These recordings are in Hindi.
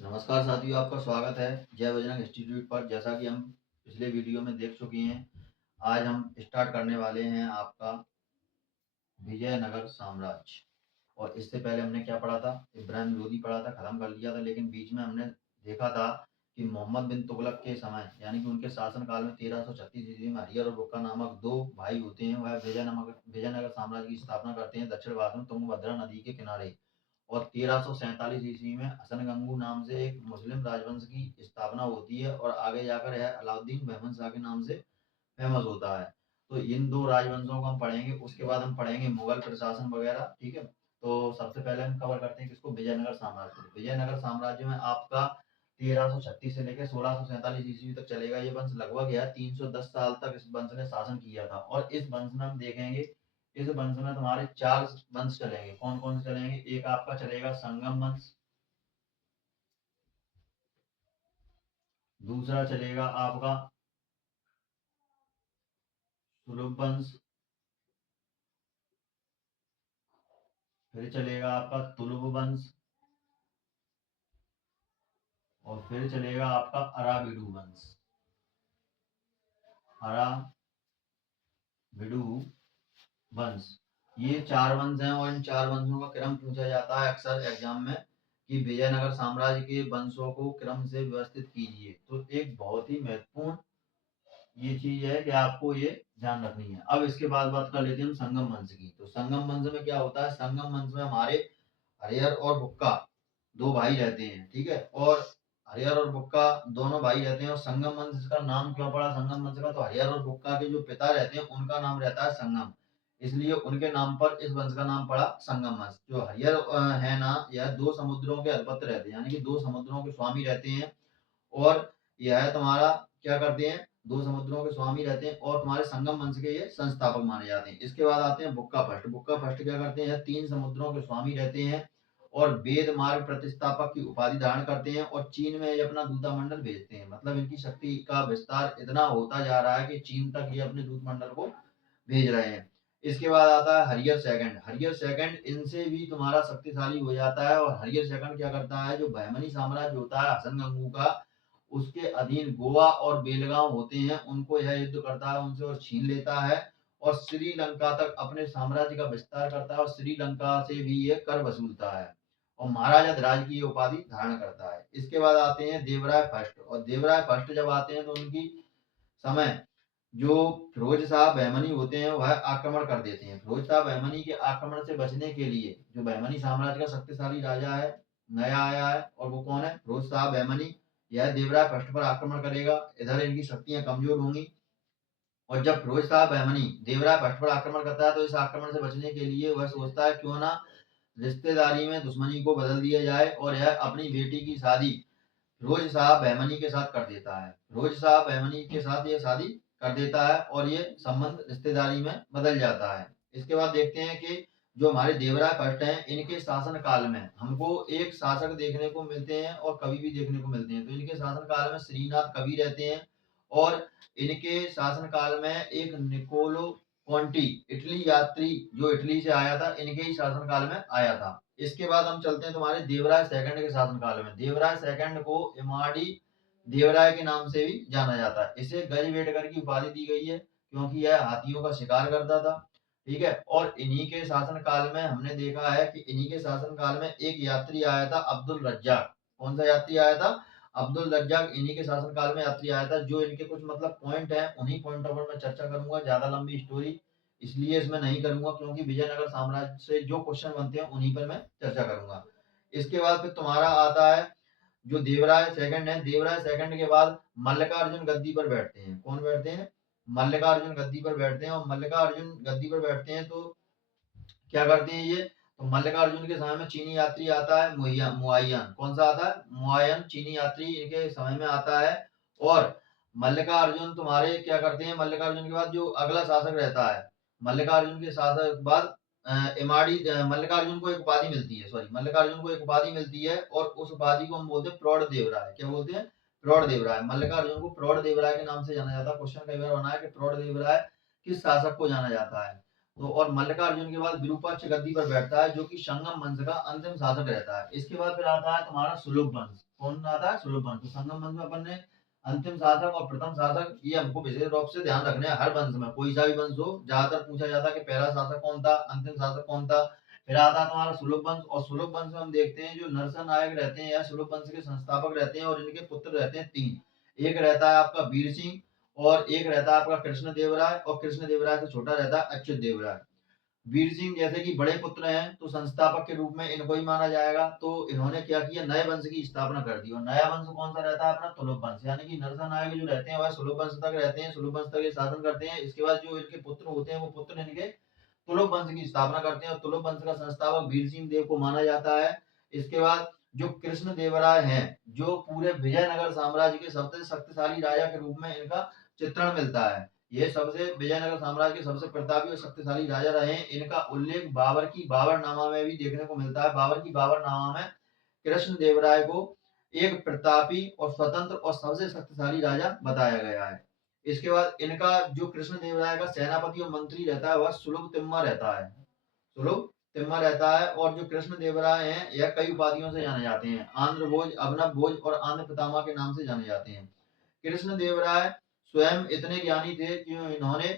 नमस्कार साथियों, आपका स्वागत है जय बजरंग इंस्टीट्यूट पर। जैसा कि हम पिछले वीडियो में देख चुके हैं, आज हम स्टार्ट करने वाले हैं आपका विजयनगर साम्राज्य। और इससे पहले हमने क्या पढ़ा था? इब्राहिम लोदी पढ़ा था, खत्म कर लिया था। लेकिन बीच में हमने देखा था कि मोहम्मद बिन तुगलक के समय यानी कि उनके शासनकाल में 1336 ईस्वी में हरियर और बुक्का नामक दो भाई होते हैं। वह विजयनगर साम्राज्य की स्थापना करते हैं दक्षिण भारत में तुंगभद्रा नदी के किनारे। और 1347 ईस्वी में हसन गंगू नाम से एक मुस्लिम राजवंश की स्थापना होती है और आगे जाकर यह अलाउद्दीन बहमन शाह के नाम से फेमस होता है। तो इन दो राजवंशों को हम पढ़ेंगे, उसके बाद हम पढ़ेंगे मुगल प्रशासन वगैरह। ठीक है, तो सबसे पहले हम कवर करते हैं किसको? विजयनगर साम्राज्य। विजयनगर साम्राज्य में आपका 1336 से लेकर 1647 ईस्वी तक चलेगा। ये वंश लगभग यह 310 साल तक इस वंश ने शासन किया था। और इस वंश में हम देखेंगे, इस वंश में तुम्हारे चार वंश चलेंगे। कौन कौन से चलेंगे? एक आपका चलेगा संगम वंश, दूसरा चलेगा आपका तुलुप वंश, फिर चलेगा आपका तुलुप वंश, और फिर चलेगा आपका अराबिडू वंश। अराबिडू वंश, ये चार वंश हैं। और इन चार वंशों का क्रम पूछा जाता है अक्सर एग्जाम में कि विजयनगर साम्राज्य के वंशों को क्रम से व्यवस्थित कीजिए। तो एक बहुत ही महत्वपूर्ण ये चीज है कि आपको ये ध्यान रखनी है। अब इसके बाद बात कर लेते हैं हम संगम वंश की। तो संगम वंश में क्या होता है? संगम वंश में हमारे हरियर और बुक्का दो भाई रहते हैं। ठीक है, और हरियर और बुक्का दोनों भाई रहते हैं। और संगम वंश का नाम क्यों पड़ा संगम वंश का? तो हरियर और बुक्का के जो पिता रहते हैं उनका नाम रहता है संगम, इसलिए उनके नाम पर इस वंश का नाम पड़ा संगम वंश। जो हरियर है ना, यह दो समुद्रों के अधिपति रहते हैं, यानी कि दो समुद्रों के स्वामी रहते हैं। और यह तुम्हारा क्या करते हैं? दो समुद्रों के स्वामी रहते हैं और तुम्हारे संगम वंश के ये संस्थापक माने जाते हैं। इसके बाद आते हैं बुक्का फर्स्ट। बुक्का फर्स्ट क्या करते हैं? तीन समुद्रों के स्वामी रहते हैं और वेद मार्ग प्रतिष्ठापक की उपाधि धारण करते हैं और चीन में ये अपना दूतामंडल भेजते हैं। मतलब इनकी शक्ति का विस्तार इतना होता जा रहा है कि चीन तक ये अपने दूतमंडल को भेज रहे हैं। इसके बाद आता है हरियर सेकंड। हरियर सेकंड इनसे भी तुम्हारा शक्तिशाली हो जाता है। और हरियर सेकंड क्या करता है? जो बहमनी साम्राज्य होता है हसन गंगू का, उसके अधीन गोवा और बेलगांव होते हैं, उनको यह युद्ध करता है उनसे और छीन लेता है और श्रीलंका तक अपने साम्राज्य का विस्तार करता है। और श्रीलंका से भी ये कर वसूलता है और महाराजा धिराज की उपाधि धारण करता है। इसके बाद आते हैं देवराय फर्स्ट। और देवराय फर्स्ट जब आते हैं तो उनकी समय जो फिरोज शाह बहमनी होते हैं वह आक्रमण कर देते हैं। फिरोज शाह बहमनी के आक्रमण से बचने के लिए, जो बहमनी साम्राज्य का शक्तिशाली राजा है, नया आया है, और वो कौन है? फिरोज शाह बहमनी। यह देवराय फर्स्ट पर आक्रमण करेगा, इधर इनकी शक्तियां कमजोर होंगी। और जब फिरोज शाह बहमनी देवराय फर्स्ट पर आक्रमण करता है तो इस आक्रमण से बचने के लिए वह सोचता है क्यों ना रिश्तेदारी में दुश्मनी को बदल दिया जाए, और यह अपनी बेटी की शादी फिरोज शाह बहमनी के साथ कर देता है। फिरोज शाह बहमनी के साथ ये शादी कर देता है और ये संबंध रिश्तेदारी में बदल जाता है। इसके बाद देखते हैं कि जो हमारे देवराय फर्स्ट हैं, इनके शासन काल में हमको एक शासक देखने को मिलते हैं और कवि भी देखने को मिलते हैं। तो इनके शासन काल में श्रीनाथ कवि रहते हैं और इनके शासन काल में एक निकोलो कॉन्टी इटली यात्री जो इटली से आया था, इनके ही शासन काल में आया था। इसके बाद हम चलते हैं तुम्हारे देवराय सेकंड के शासनकाल में। देवराय सेकंड को इमाड़ी देवराय के नाम से भी जाना जाता है। इसे गजवेटकर की उपाधि दी गई है क्योंकि यह हाथियों का शिकार करता था। ठीक है, और इन्हीं के शासनकाल में हमने देखा है कि इन्हीं के शासनकाल में एक यात्री आया था, अब्दुल रज्जाक। कौन सा यात्री आया था? अब्दुल रज्जाक। इन्हीं के शासनकाल में यात्री आया था। जो इनके कुछ मतलब पॉइंट है उन्हीं पॉइंटों पर मैं चर्चा करूंगा, ज्यादा लंबी स्टोरी इसलिए इसमें नहीं करूंगा क्योंकि विजयनगर साम्राज्य से जो क्वेश्चन बनते हैं उन्हीं पर मैं चर्चा करूंगा। इसके बाद फिर तुम्हारा आता है जो देवराय सेकंड है। देवराय सेकंड के बाद मल्लिकार्जुन गद्दी पर बैठते हैं। कौन बैठते हैं? मल्लिकार्जुन गद्दी पर बैठते हैं। और मल्लिकार्जुन गद्दी पर बैठते हैं तो क्या करते हैं ये? तो मल्लिकार्जुन के समय में चीनी यात्री आता है मुआयन। कौन सा आता है? मुआयन चीनी यात्री इनके समय में आता है। और मल्लिकार्जुन तुम्हारे क्या करते हैं? मल्लिकार्जुन के बाद जो अगला शासक रहता है, मल्लिकार्जुन के शासक बाद इमाड़ी मल्लिकार्जुन को एक उपाधि मिलती है, सॉरी मल्लिकार्जुन को एक उपाधि मिलती है और उस उपाधि को हम बोलते हैं प्रौढ़ देवराय। क्या बोलते हैं? प्रौढ़ देवराय। मल्लिकार्जुन को प्रौढ़ देवराय के नाम से जाना जाता है। क्वेश्चन कई बार बना है कि प्रौढ़ देवराय किस शासक को जाना जाता है? तो और मल्लिकार्जुन के बाद विरूपाक्ष गद्दी पर बैठता है, जो कि संगम वंश का अंतिम शासक रहता है। इसके बाद फिर आता है तुम्हारा सुलभ वंश। कौन आता है? सुलभ वंश। तो संगम वंश में अपन ने अंतिम शासक और प्रथम शासक, ये हमको विशेष रूप से ध्यान रखने हैं। हर वंश में कोई सा भी वंश हो, ज्यादातर पूछा जाता है कि पहला शासक कौन था, अंतिम शासक कौन था। फिर आता है तुम्हारा सुलभ वंश, और सुलभ वंश में हम देखते हैं जो नरसन नायक रहते हैं या सुलभ वंश के संस्थापक रहते हैं, और इनके पुत्र रहते हैं तीन। एक रहता है आपका वीर सिंह, और एक रहता है आपका कृष्ण देवराय, और कृष्ण देवराय से छोटा रहता है अच्युत देवराय। वीर सिंह जैसे कि बड़े पुत्र हैं, तो संस्थापक के रूप में इनको ही माना जाएगा। तो इन्होंने क्या किया, नए वंश की स्थापना कर दी। और नया वंश कौन सा रहता है? अपना तुलुप वंश। यानी कि नरसन नायक जो रहते हैं वह सुलभ वंश तक रहते हैं, सुलभ वंश तक ये शासन करते हैं। इसके बाद जो इनके पुत्र होते हैं वो पुत्र इनके तुलुप वंश की स्थापना करते हैं, और तुलुप वंश का संस्थापक वीर सिंह देव को माना जाता है। इसके बाद जो कृष्ण देवराय हैं, जो पूरे विजयनगर साम्राज्य के सबसे शक्तिशाली राजा के रूप में इनका चित्रण मिलता है। ये सबसे विजयनगर साम्राज्य के सबसे प्रतापी और शक्तिशाली राजा रहे हैं। इनका उल्लेख बाबर की बाबरनामा में भी देखने को मिलता है। बाबर की बाबरनामा में कृष्ण देवराय को एक प्रतापी और स्वतंत्र और सबसे शक्तिशाली राजा बताया गया है। इसके बाद इनका जो कृष्ण देवराय का सेनापति और मंत्री रहता है वह सुलभ तिम्मा रहता है। सुलभ तिम्मा रहता है। और जो कृष्ण देवराय हैं यह कई उपाधियों से जाने जाते हैं। आंध्र भोज, अवनव भोज और आंध्र पितामह के नाम से जाने जाते हैं। कृष्ण देवराय स्वयं इतने ज्ञानी थे कि इन्होंने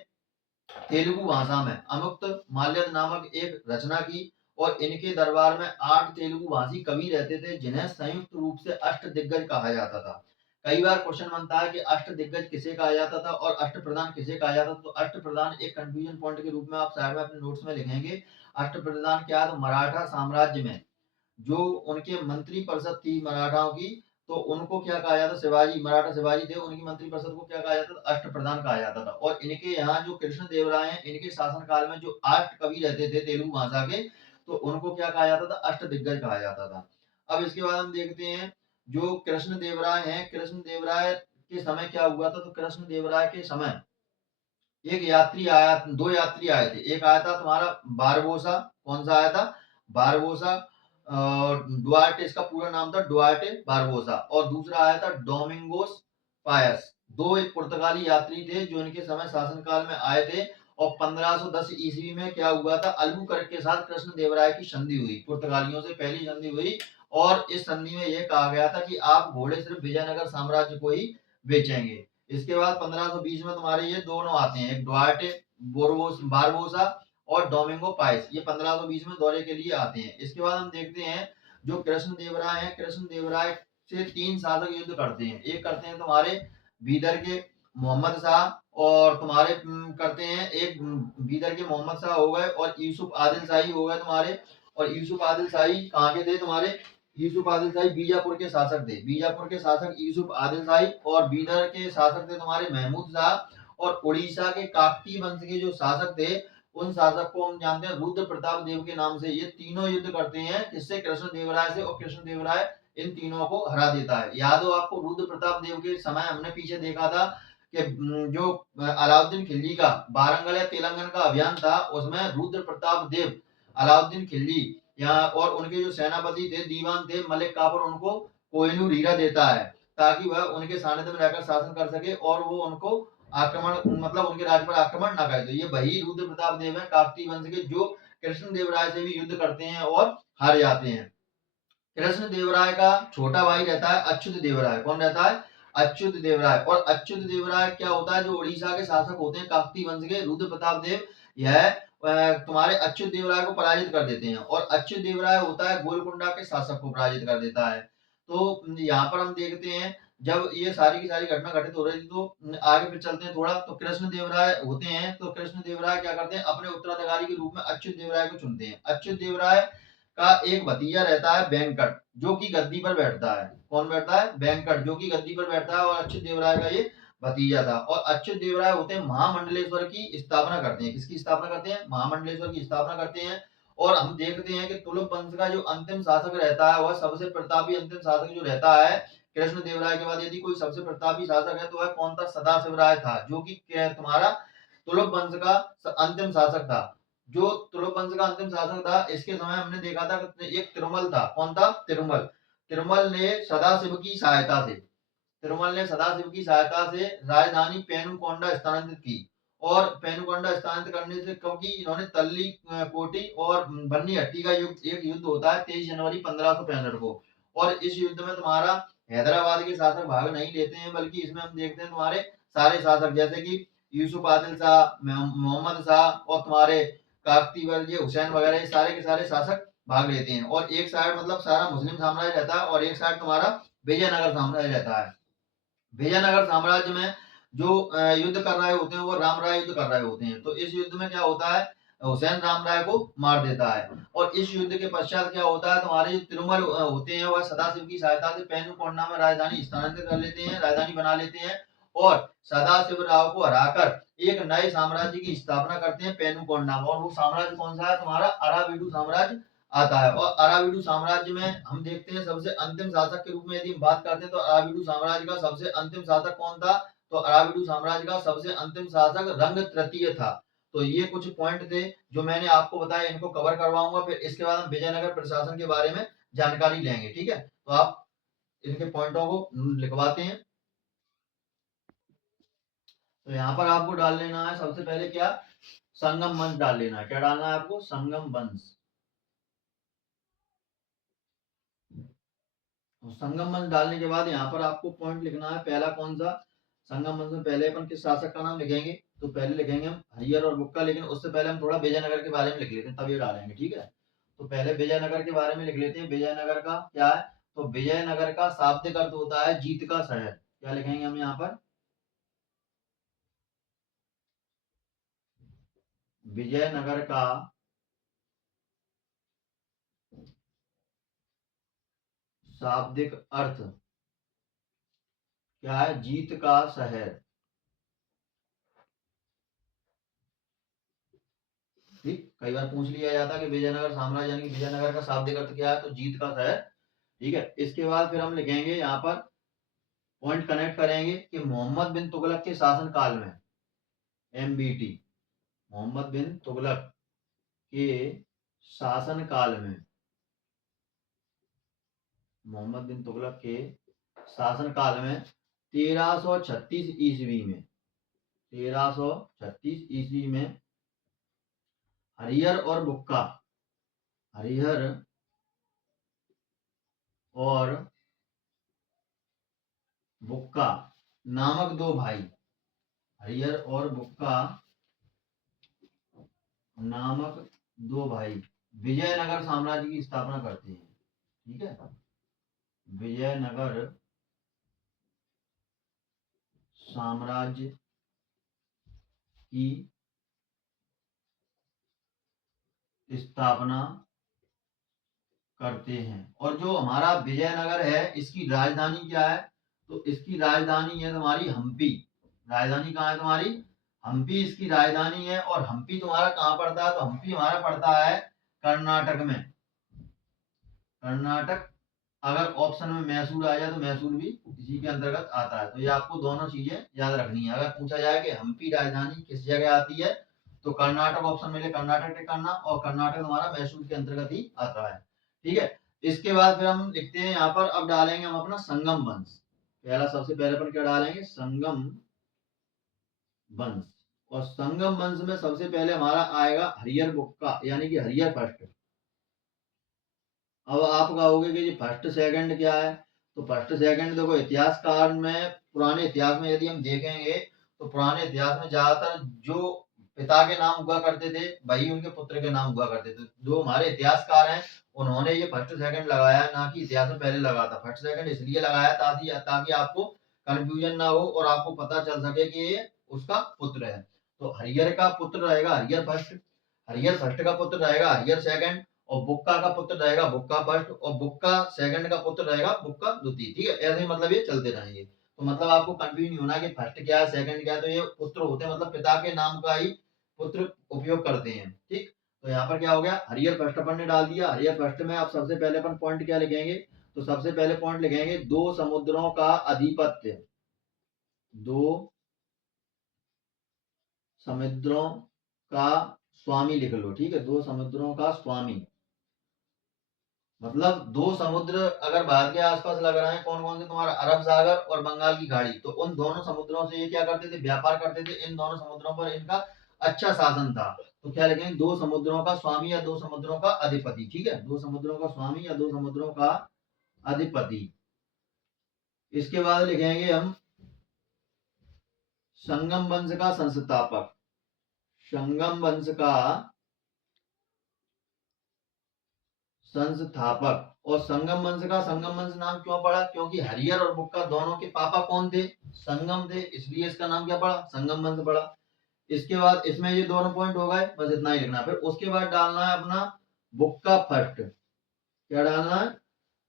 तेलुगु भाषा में अमुक्त माल्यद नामक एक रचना की, और इनके दरबार में 8 तेलुगु भाषी कवि रहते थे, जिन्हें संयुक्त रूप से अष्ट दिग्गज कहा जाता था। कई बार क्वेश्चन बनता है कि अष्ट दिग्गज किसे कहा जाता था और अष्ट प्रधान किसे कहा जाता था। तो अष्ट प्रधान एक कंफ्यूजन पॉइंट के रूप में आप साइड में अपने नोट्स में लिखेंगे। अष्ट प्रधान क्या है? तो मराठा साम्राज्य में जो उनके मंत्री परिषद थी मराठाओं की, तो उनको क्या कहा जाता? शिवाजी, मराठा शिवाजी थे, उनकी मंत्री परिषद को क्या कहा जाता था? अष्ट प्रधान कहा जाता था। और इनके यहाँ जो कृष्ण देवराय हैं, इनके शासन काल में जो 8 कवि रहते थे तेलुगु भाषा के, तो उनको क्या कहा जाता था? अष्ट दिग्गज कहा जाता था। अब इसके बाद हम देखते हैं जो कृष्ण देवराय हैं, कृष्ण देवराय के समय क्या हुआ था? तो कृष्ण देवराय के समय एक यात्री आया, 2 यात्री आए थे। एक आया था तुम्हारा बारबोसा। कौन सा आया था? बारबोसा। डुआर्टे इसका पूरा नाम था, डुआर्टे बारबोसा। और दूसरा आया था डोमिंगोस पायस। 2 एक पुर्तगाली यात्री थे जो इनके समय शासनकाल में आए थे। और 1510 ईस्वी में क्या हुआ था? अल्बुकर्क के साथ कृष्ण देवराय की संधि हुई, पुर्तगालियों से पहली संधि हुई। और इस संधि में यह कहा गया था कि आप घोड़े सिर्फ विजयनगर साम्राज्य को ही बेचेंगे। इसके बाद 1520 में तुम्हारे ये दोनों आते हैं, एक डुआर्टे बारबोसा और डोमिंगो पाइस, ये 1520 में दौरे के लिए आते हैं। इसके बाद हम देखते हैं जो कृष्ण देवराय हैं, कृष्ण देवराय से 3 शासक युद्ध करते हैं। एक करते हैं तुम्हारे बीदर के मोहम्मद शाह, और तुम्हारे करते हैं एक बीदर के मोहम्मद शाह हो गए, और यूसुफ आदिल शाही हो गए तुम्हारे। और यूसुफ आदिल शाही कहाँ के थे तुम्हारे? यूसुफ आदिल शाही बीजापुर के शासक थे। बीजापुर के शासक यूसुफ आदिल शाही, और बीदर के शासक थे तुम्हारे महमूद शाह। और उड़ीसा के काकती वंश के जो शासक थे, उन शासक को हम जानते हैं रुद्र प्रताप देव के नाम से। ये तीनों युद्ध करते हैं, किससे? कृष्ण देवराय से। और कृष्ण देवराय इन तीनों को हरा देता है। याद हो आपको, रुद्र प्रताप देव के समय हमने पीछे देखा था कि जो अलाउद्दीन खिलजी का वारंगल या तेलंगाना का अभियान था, उसमें रुद्र प्रताप देव, अलाउद्दीन खिलजी यहाँ, और उनके जो सेनापति थे, दीवान थे मलिक काफूर, उनको कोहिनूर हीरा देता है ताकि वह उनके सानिध्य में रहकर शासन कर सके, और वो उनको आक्रमण, मतलब उनके राज्य पर आक्रमण ना करे। तो ये वही रुद्र प्रताप देव है काकती वंश के, जो कृष्ण देवराय से भी युद्ध करते हैं और हार जाते हैं। कृष्ण देवराय का छोटा भाई रहता है अच्युत देवराय। कौन रहता है? अच्युत देवराय। और अच्युत देवराय क्या होता है? जो उड़ीसा के शासक होते हैं काकती वंश के, रुद्र प्रताप देव, यह तुम्हारे अच्युत देवराय को पराजित कर देते हैं। और अच्युत देवराय होता है गोलकुंडा के शासक को पराजित कर देता है। तो यहाँ पर हम देखते हैं जब ये सारी की सारी घटना घटित हो रही थी, तो आगे फिर चलते हैं थोड़ा। तो कृष्ण देवराय होते हैं, तो कृष्ण देवराय क्या करते हैं? अपने उत्तराधिकारी के रूप में अच्युत देवराय को चुनते हैं। अच्युत देवराय का एक भतीजा रहता है वेंकट, जो कि गद्दी पर बैठता है। कौन बैठता है? वेंकट, जो कि गद्दी पर बैठता है। और अच्युत देवराय का ये भतीजा था। और अच्युत देवराय होते हैं महामंडलेश्वर की स्थापना करते हैं। किसकी स्थापना करते हैं? महामंडलेश्वर की स्थापना करते हैं। और हम देखते हैं कि तुलुप वंश का जो अंतिम शासक रहता है, वह सबसे प्रतापी अंतिम शासक जो रहता है कृष्ण देवराय के बाद, यदि कोई सबसे प्रतापी शासक है तो वह कौन था? सदाशिव राय था, जो कि तुम्हारा तुलुप वंश का अंतिम शासक था। जो तुलुप वंश का अंतिम शासक था, इसके समय हमने देखा था कि एक तिरुमल था। कौन था? तिरुमल। तिरुमल ने सदाशिव की सहायता से, तिरुमल ने सदाशिव की सहायता से राजधानी पेनुकोंडा स्थानांतरित की। और पेनुकोंडा स्थानांतरित करने से, क्योंकि इन्होंने तल्ली कोटी और बन्नी का एक युद्ध होता है 23 जनवरी 1565 को, और इस युद्ध में तुम्हारा हैदराबाद के शासक भाग नहीं लेते हैं, बल्कि इसमें हम देखते हैं तुम्हारे सारे शासक जैसे कि यूसुफ आदिल शाह, मोहम्मद शाह और तुम्हारे काकती वरजी हुसैन वगैरह, ये सारे के सारे शासक भाग लेते हैं। और एक साइड मतलब सारा मुस्लिम साम्राज्य रहता है और एक साइड तुम्हारा विजयनगर साम्राज्य रहता है। विजयनगर साम्राज्य में जो युद्ध कर रहे होते हैं वो राम राय युद्ध कर रहे होते हैं। तो इस युद्ध में क्या होता है, हुसैन राम राय को मार देता है, और इस युद्ध के पश्चात क्या होता है, तुम्हारे जो तिरुमल होते हैं वह सदाशिव की सहायता से पेनुकोंडा में राजधानी स्थानांतरित कर लेते हैं, राजधानी बना लेते हैं, और सदाशिव राव को हराकर एक नए साम्राज्य की स्थापना करते हैं पेनुकोंडा में। और वो साम्राज्य कौन सा है, तुम्हारा अराबिडु साम्राज्य आता है। और अराबिडु साम्राज्य में हम देखते हैं सबसे अंतिम शासक के रूप में यदि हम बात करते हैं तो अराबिडु साम्राज्य का सबसे अंतिम शासक कौन था, तो अराबिडु साम्राज्य का सबसे अंतिम शासक रंग तृतीय था। तो ये कुछ पॉइंट थे जो मैंने आपको बताया, इनको कवर करवाऊंगा, फिर इसके बाद हम विजयनगर प्रशासन के बारे में जानकारी लेंगे। ठीक है, तो आप इनके पॉइंटों को लिखवाते हैं। तो यहाँ पर आपको डाल लेना है सबसे पहले क्या, संगम वंश डाल लेना है। क्या डालना है आपको, संगम वंश। तो संगम वंश डालने के बाद यहाँ पर आपको पॉइंट लिखना है, पहला कौन सा, संगम वंश में पहले अपन किस शासक का नाम लिखेंगे, तो पहले लिखेंगे हम हरियर और बुक्का, लेकिन उससे पहले हम थोड़ा विजयनगर के बारे में लिख लेते हैं, तब ये डालेंगे। ठीक है, तो पहले विजयनगर के बारे में लिख लेते हैं। विजयनगर का क्या है, तो विजयनगर का शाब्दिक अर्थ होता है जीत का शहर। क्या लिखेंगे हम यहाँ पर, विजयनगर का शाब्दिक अर्थ क्या है, जीत का शहर। ठीक, कई बार पूछ लिया जाता है कि विजयनगर साम्राज्य यानी कि विजयनगर का शाब्दिक अर्थ क्या है, तो जीत का शहर। ठीक है, इसके बाद फिर हम लिखेंगे यहाँ पर, पॉइंट कनेक्ट करेंगे कि मोहम्मद बिन तुगलक के शासन काल में, एमबीटी, मोहम्मद बिन तुगलक के शासन काल में, मोहम्मद बिन तुगलक के शासन काल में 1336 ईस्वी में, 1336 ईस्वी में हरिहर और बुक्का, हरिहर और बुक्का नामक दो भाई, हरिहर और बुक्का नामक दो भाई विजयनगर साम्राज्य की स्थापना करते हैं। ठीक है, विजयनगर साम्राज्य की स्थापना करते हैं। और जो हमारा विजयनगर है इसकी राजधानी क्या है, तो इसकी राजधानी है तुम्हारी हम्पी। राजधानी कहाँ है तुम्हारी, हम्पी इसकी राजधानी है। और हम्पी तुम्हारा कहाँ पड़ता है, तो हम्पी हमारा पड़ता है कर्नाटक में। कर्नाटक, अगर ऑप्शन में मैसूर आ जाए तो मैसूर भी इसी के अंतर्गत आता है। तो ये आपको दोनों चीजें याद रखनी है। अगर पूछा जाए कि हम्पी राजधानी किस जगह आती है, तो कर्नाटक ऑप्शन मिले कर्नाटक टिक करना, और कर्नाटक हमारा मैसूर के अंतर्गत ही आता है। ठीक है, इसके बाद फिर हम लिखते हैं यहाँ पर, अब डालेंगे हम अपना संगम वंश। पहला सबसे पहले अपन क्या डालेंगे, संगम वंश। और संगम वंश में सबसे पहले हमारा आएगा हरियर बुक्का, यानी कि हरियर फर्स्ट। अब आप कहोगे कि जी फर्स्ट सेकंड क्या है, तो फर्स्ट सेकंड देखो, इतिहासकार में पुराने इतिहास में यदि हम देखेंगे तो पुराने इतिहास में ज्यादातर जो पिता के नाम हुआ करते थे वही उनके पुत्र के नाम हुआ करते थे। जो हमारे इतिहासकार हैं उन्होंने ये फर्स्ट सेकंड लगाया, ना कि इतिहास में पहले लगा था। फर्स्ट सेकंड इसलिए लगाया ताकि ताकि आपको कंफ्यूजन ना हो और आपको पता चल सके कि ये उसका पुत्र है। तो हरियर का पुत्र रहेगा हरियर फर्स्ट, हरियर फर्स्ट का पुत्र रहेगा हरियर सेकंड, और बुक्का का पुत्र रहेगा बुक्का फर्स्ट, और बुक्का सेकंड का पुत्र रहेगा बुक्का द्वितीय। ठीक है, ऐसे ही मतलब ये चलते रहेंगे। तो मतलब आपको कंफ्यूज नहीं होना कि फर्स्ट क्या है सेकंड क्या है, तो ये पुत्र होते हैं, मतलब पिता के नाम का ही पुत्र उपयोग करते हैं। ठीक, तो यहाँ पर क्या हो गया, हरियर फर्स्ट अपन ने डाल दिया। हरियर फर्स्ट में आप सबसे पहले अपन पॉइंट क्या लिखेंगे, तो सबसे पहले पॉइंट लिखेंगे दो समुद्रों का अधिपत्य, दो समुद्रों का स्वामी लिख लो। ठीक है, दो समुद्रों का स्वामी। मतलब दो समुद्र अगर भारत के आसपास लग रहे हैं, कौन कौन से, तुम्हारा अरब सागर और बंगाल की खाड़ी, तो उन दोनों समुद्रों से ये क्या करते थे, व्यापार करते थे। इन दोनों समुद्रों पर इनका अच्छा शासन था। तो क्या लिखेंगे, दो समुद्रों का स्वामी या दो समुद्रों का अधिपति। ठीक है, दो समुद्रों का स्वामी या दो समुद्रों का अधिपति। इसके बाद लिखेंगे हम संगम वंश का संस्थापक। संगम वंश का संस्थापक। और संगम वंश नाम क्यों पड़ा, क्योंकि हरिहर और बुक्का दोनों के पापा कौन थे, संगम थे, इसलिए इसका नाम क्या पड़ा, संगम वंश पड़ा। इसके बाद इसमें ये दोनों पॉइंट हो गए, बस इतना ही लिखना। फिर उसके बाद डालना है अपना बुक्का फर्स्ट। क्या डालना है,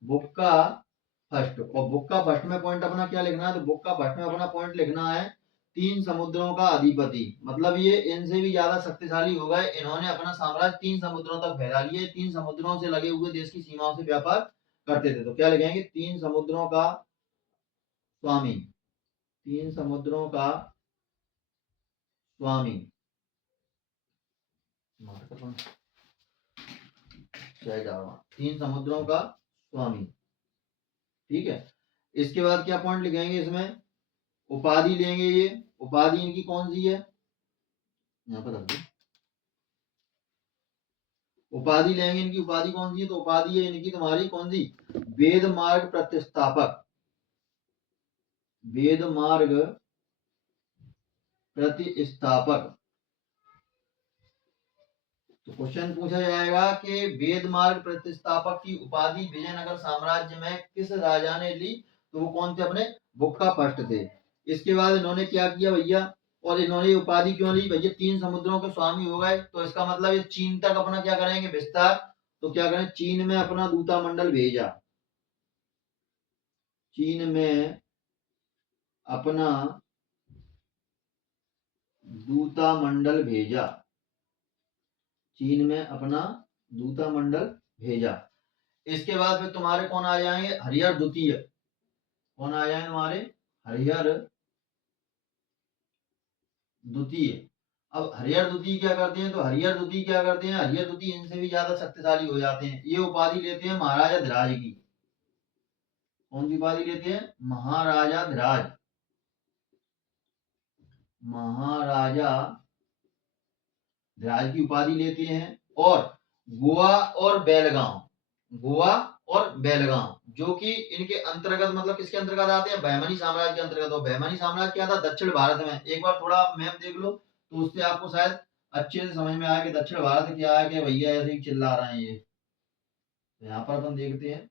बुक्का फर्स्ट। और बुक्का फर्स्ट में पॉइंट अपना क्या लिखना है, तो बुक्का फर्स्ट में अपना पॉइंट लिखना है तीन समुद्रों का अधिपति। मतलब ये इनसे भी ज्यादा शक्तिशाली हो गए, इन्होंने अपना साम्राज्य तीन समुद्रों तक फैला लिया, तीन समुद्रों से लगे हुए देश की सीमाओं से व्यापार करते थे। तो क्या लिखेंगे, तीन समुद्रों का स्वामी। तीन समुद्रों का स्वामी। तीन समुद्रों का स्वामी। ठीक है, इसके बाद क्या पॉइंट लिखेंगे, इसमें उपाधि लेंगे। ये उपाधि इनकी कौन सी है, यहाँ पर रख दो। उपाधि लेंगे, इनकी उपाधि कौन सी है, तो उपाधि है इनकी तुम्हारी कौन सी, वेद मार्ग प्रतिष्ठापक। वेद मार्ग प्रतिष्ठापक। तो क्वेश्चन पूछा जाएगा कि वेद मार्ग प्रतिष्ठापक की उपाधि विजयनगर साम्राज्य में किस राजा ने ली, तो वो कौन थे, अपने बुक्का फर्स्ट थे। इसके बाद इन्होंने क्या किया भैया, और इन्होंने उपाधि क्यों ली भैया, तीन समुद्रों के स्वामी हो गए, तो इसका मतलब ये चीन तक अपना क्या करेंगे, विस्तार। तो क्या करें, चीन में अपना दूतामंडल भेजा। चीन में अपना दूतामंडल भेजा। चीन में अपना दूतामंडल भेजा। इसके बाद फिर तुम्हारे कौन आ जाएंगे, हरिहर द्वितीय। कौन आ जाएंगे तुम्हारे, हरिहर द्वितीय। अब हरिहर द्वितीय क्या करते हैं, तो हरिहर द्वितीय क्या करते हैं, हरिहर द्वितीय इनसे भी ज्यादा शक्तिशाली हो जाते हैं। ये उपाधि लेते हैं महाराजा धिराज की। कौन सी उपाधि लेते हैं, महाराजा धिराज। महाराजा धिराज की उपाधि लेते हैं। और गोवा और बेलगांव, गोवा और बेलगांव जो कि इनके अंतर्गत, मतलब किसके अंतर्गत आते हैं, बहमनी साम्राज्य के अंतर्गत। और बहमनी साम्राज्य क्या था, दक्षिण भारत में। एक बार थोड़ा आप मैप देख लो, तो उससे आपको शायद अच्छे से समझ में आया कि दक्षिण भारत क्या है, कि भैया ऐसे ही चिल्ला रहे हैं ये। तो यहाँ पर अपन देखते हैं,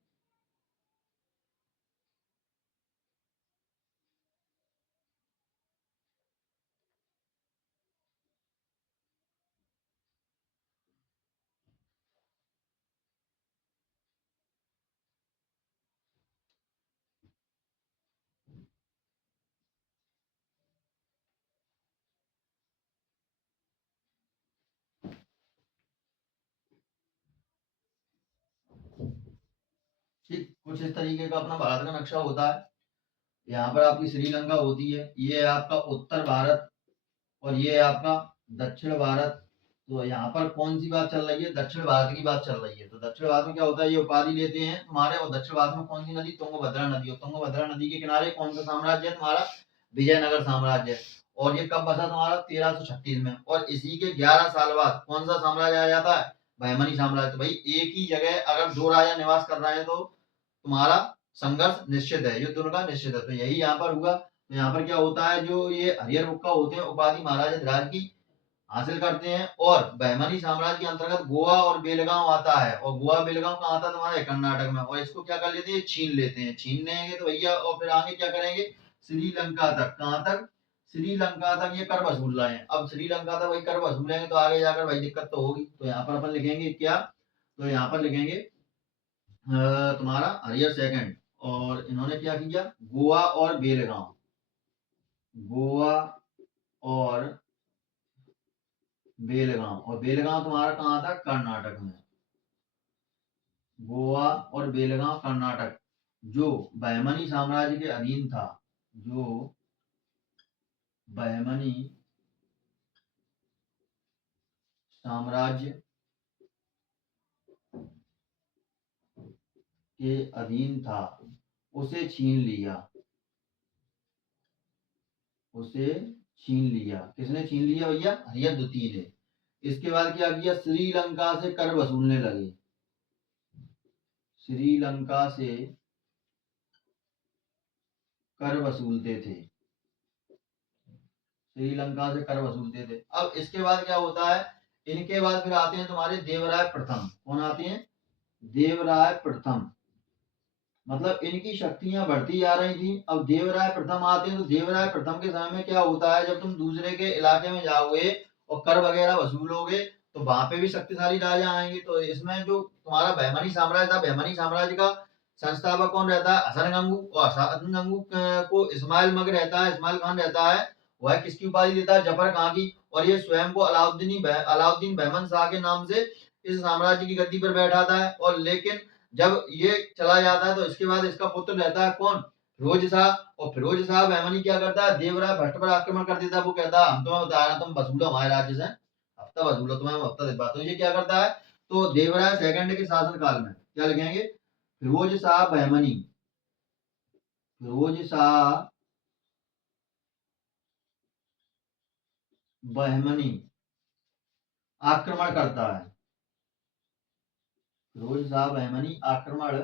ठीक कुछ इस तरीके का अपना भारत का नक्शा होता है। यहाँ पर आपकी श्रीलंका होती है, ये है आपका उत्तर भारत, और ये है आपका दक्षिण भारत। तो यहाँ पर कौन सी बात चल रही है, दक्षिण भारत की बात चल रही है। तो दक्षिण भारत में क्या होता है, ये उपाधि लेते हैं तुम्हारे। और दक्षिण भारत में कौन सी नदी, तुंगभद्रा नदी। और तुंगभद्रा नदी के किनारे कौन सा साम्राज्य है, तुम्हारा विजयनगर साम्राज्य। और ये कब बसा, तुम्हारा 1336 में। और इसी के 11 साल बाद कौन सा साम्राज्य आ जाता है, बहमनी साम्राज्य। तो भाई एक ही जगह अगर दो राजा निवास कर रहे हैं, तो तुम्हारा संघर्ष निश्चित है, युद्ध उनका निश्चित है। तो यही यहाँ पर हुआ। तो यहाँ पर क्या होता है, जो ये हरिहर बुक्का होते हैं, उपाधि महाराजा धिराज की हासिल करते हैं। और बहमनी साम्राज्य के अंतर्गत गोवा और बेलगांव आता है। और गोवा बेलगांव कहाँ आता है, तुम्हारे कर्नाटक में। और इसको क्या कर लेते हैं, छीन लेते हैं। छीन लेंगे तो भैया, और फिर आगे क्या करेंगे, श्रीलंका तक। कहाँ तक, श्रीलंका तक ये कर वसूल रहे हैं। अब श्रीलंका तक भाई कर वसूलेंगे, तो आगे जाकर भाई दिक्कत तो होगी। तो यहाँ पर अपन लिखेंगे क्या, तो यहाँ पर लिखेंगे तुम्हारा हरियर सेकंड। और इन्होंने क्या किया, गोवा और बेलगांव। गोवा और बेलगांव। और बेलगांव तुम्हारा कहाँ था, कर्नाटक में। गोवा और बेलगांव कर्नाटक, जो बहमनी साम्राज्य के अधीन था। जो बहमनी साम्राज्य के अधीन था उसे छीन लिया। उसे छीन लिया, किसने छीन लिया भैया? हरिहर द्वितीय ने। इसके बाद क्या किया? श्रीलंका से कर वसूलने लगे। श्रीलंका से कर वसूलते थे। श्रीलंका से कर वसूलते थे। अब इसके बाद क्या होता है? इनके बाद फिर आते हैं तुम्हारे देवराय प्रथम। कौन आते हैं? देवराय प्रथम। मतलब इनकी शक्तियां बढ़ती जा रही थी। अब देवराय प्रथम आते हैं, तो देवराय प्रथम के समय में क्या होता है, जब तुम दूसरे के इलाके में जाओगे और कर वगैरह वसूलोगे तो वहां पे भी शक्तिशाली राजा आएंगे। तो इसमें जो तुम्हारा बहमनी साम्राज्य था, बहमनी साम्राज्य का संस्थापक कौन रहता है? हसन गंगू। और हसन गंगू को इस्माइल मग रहता है, इस्माइल खान रहता है। वह किसकी उपाधि देता है? जफर खां की। और ये स्वयं को अलाउद्दीन बहमन शाह के नाम से इस साम्राज्य की गद्दी पर बैठाता है। और लेकिन जब ये चला जाता है तो इसके बाद इसका पुत्र रहता है कौन? फिरोज शाह। और फिरोज शाह बहमनी क्या करता है? देवराय भट्ट पर आक्रमण कर देता है। वो कहता है हम तुम्हें बता रहा, तुम वसूलो हमारे राज्य से, हफ्ता वसूलो, तुम्हें हम हफ्ता दे पाते। तो ये क्या करता है? तो देवराय सेकंड के शासन काल में क्या लिखेंगे? फिरोज शाह बहमनी, फिरोज शाह बहमनी आक्रमण करता है। फिरोज शाह बहमनी आक्रमण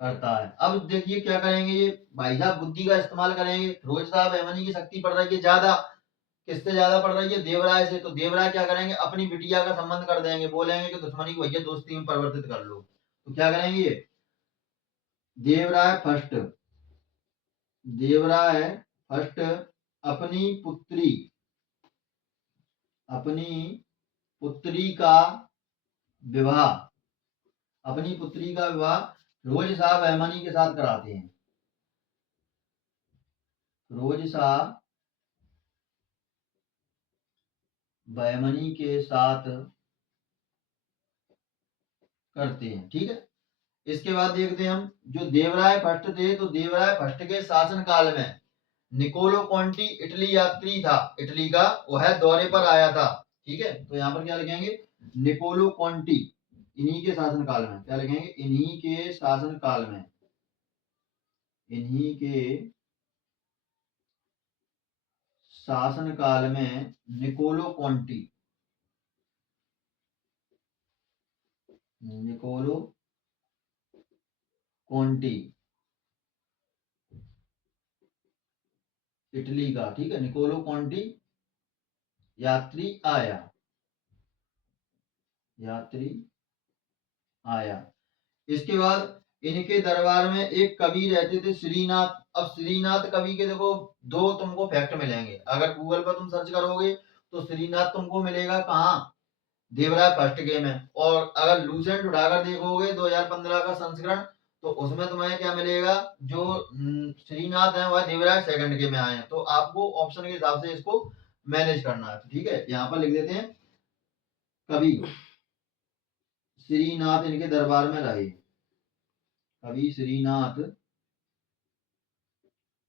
करता है। अब देखिए क्या करेंगे ये भाई साहब, बुद्धि का इस्तेमाल करेंगे। फिरोज शाह बहमनी की शक्ति पड़ रही है ज्यादा। किससे ज्यादा पड़ रही है? देवराय से। तो देवराय क्या करेंगे? अपनी बिटिया का संबंध कर देंगे, बोलेंगे कि दुश्मनी को भैया दोस्ती में परिवर्तित कर लो। तो क्या करेंगे ये? देवराय फर्स्ट, देवराय फर्स्ट अपनी पुत्री, अपनी पुत्री का विवाह, अपनी पुत्री का विवाह फिरोज शाह बहमनी के साथ कराते हैं। फिरोज शाह बहमनी के साथ करते हैं। ठीक है। इसके बाद देखते हैं हम, जो देवराय फर्स्ट थे, तो देवराय फर्स्ट के शासन काल में निकोलो कॉन्टी इटली यात्री था, इटली का, वह दौरे पर आया था। ठीक है। तो यहाँ पर क्या लिखेंगे? निकोलो कॉन्टी, इन्हीं के शासन काल में। क्या लिखेंगे? इन्हीं के शासन काल में, इन्हीं के शासन काल में निकोलो कॉन्टी, निकोलो कॉन्टी इटली का, ठीक है, निकोलो कॉन्टी यात्री आया, यात्री आया। इसके बाद इनके दरबार में एक कवि रहते थे, श्रीनाथ। अब श्रीनाथ कवि के देखो दो तुमको फैक्ट मिलेंगे, अगर गूगल पर तुम सर्च करोगे तो श्रीनाथ तुमको मिलेगा कहाँ? देवराय फर्स्ट के में। और अगर लूसेंट उठाकर देखोगे 2015 का संस्करण, तो उसमें तुम्हें क्या मिलेगा? जो श्रीनाथ है वह देवराय सेकंड के में आए हैं। तो आपको ऑप्शन के हिसाब से इसको मैनेज करना है। ठीक है। यहाँ पर लिख देते हैं कवि श्रीनाथ इनके दरबार में रहे, कवि श्रीनाथ